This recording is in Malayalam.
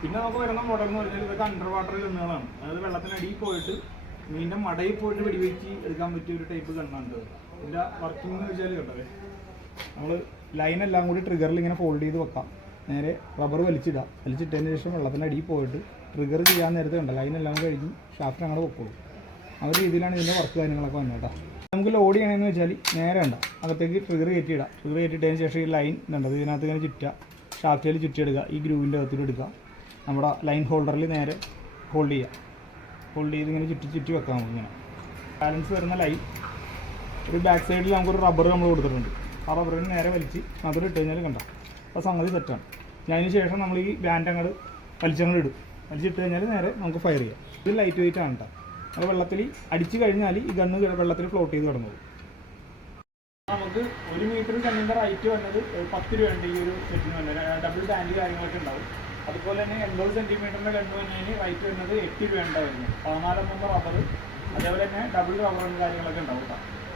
പിന്നെ നമുക്ക് വരുന്ന മോഡൽ എന്ന് പറഞ്ഞാൽ ഇതൊക്കെ അണ്ടർ വാട്ടർ ഗണ്ണുകളാണ്. അതായത് വെള്ളത്തിനടിയിൽ പോയിട്ട് മീനിൻ്റെ മടയിൽ പോയിട്ട് വെടിവെച്ച് എടുക്കാൻ പറ്റിയ ഒരു ടൈപ്പ് ഗണ്ണാണ്. ഇതിൻ്റെ വർക്കിംഗ് എന്ന് വെച്ചാൽ കേട്ടത് നമ്മൾ ലൈനെല്ലാം കൂടി ട്രിഗറിൽ ഇങ്ങനെ ഫോൾഡ് ചെയ്ത് വെക്കാം. നേരെ റബ്ബർ വലിച്ചിട്ടതിന് ശേഷം വെള്ളത്തിൻ്റെ അടിയിൽ പോയിട്ട് ട്രിഗർ ചെയ്യാൻ നേരത്തെ കണ്ട ലൈനെല്ലാം കഴിഞ്ഞ് ഷാഫ്റ്റ് അങ്ങനെ വെക്കുള്ളൂ. ആ ഒരു രീതിയിലാണ് ഇതിൻ്റെ വർക്ക് കാര്യങ്ങളൊക്കെ വന്നത് കേട്ടോ. നമുക്ക് ലോഡ് ചെയ്യണമെന്ന് വെച്ചാൽ നേരെ ഉണ്ട് അകത്തേക്ക് ട്രിഗർ കയറ്റിയിടാം. ട്രിഗർ കയറ്റിയിട്ടതിന് ശേഷം ഈ ലൈൻ ഇതുണ്ട് ഇതിനകത്ത് ഇങ്ങനെ ചുറ്റുക, ഷാഫ്റ്റിൽ ചുറ്റിയെടുക്കുക, ഈ ഗ്രൂവിൻ്റെ അകത്തോട്ട് എടുക്കുക, നമ്മുടെ ലൈൻ ഹോൾഡറിൽ നേരെ ഹോൾഡ് ചെയ്ത് ഇങ്ങനെ ചുറ്റി വെക്കാം. നമുക്ക് ഇങ്ങനെ ബാലൻസ് വരുന്ന ലൈൻ ഒരു ബാക്ക് സൈഡിൽ നമുക്കൊരു റബ്ബർ നമ്മൾ കൊടുത്തിട്ടുണ്ട്. ആ റബ്ബറിന് നേരെ ഇട്ട് കഴിഞ്ഞാൽ കണ്ട അപ്പോൾ സംഗതി സെറ്റാണ്. അതിന് ശേഷം നമ്മൾ ഈ ബാൻഡ് അങ്ങോട്ട് വലിച്ചിട്ട് കഴിഞ്ഞാൽ നേരെ നമുക്ക് ഫയർ ചെയ്യാം. ഇത് ലൈറ്റ് വെയിറ്റ് ആണ് കേട്ടോ. അത് വെള്ളത്തിൽ അടിച്ച് കഴിഞ്ഞാൽ ഈ ഗണ്ണ് വെള്ളത്തിൽ ഫ്ലോട്ട് ചെയ്ത് കിടന്നത്. നമുക്ക് 1 മീറ്റർ ഗണ്ണിൻ്റെ റൈറ്റ് വന്നത് 10 രൂപയുണ്ട്. ഈ ഒരു സെറ്റിന് വന്നത് ഡബിൾ ബാൻഡ് കാര്യങ്ങളൊക്കെ ഉണ്ടാവും. അതുപോലെ തന്നെ 80 സെൻറ്റിമീറ്ററിൻ്റെ ഗണ്ണ് വന്നതിന് റൈറ്റ് വരുന്നത് 8 രൂപ ഉണ്ടായിരുന്നു. 14 റബ്ബർ, അതേപോലെ തന്നെ ഡബിൾ റബ്ബറും കാര്യങ്ങളൊക്കെ ഉണ്ടാവും കേട്ടോ.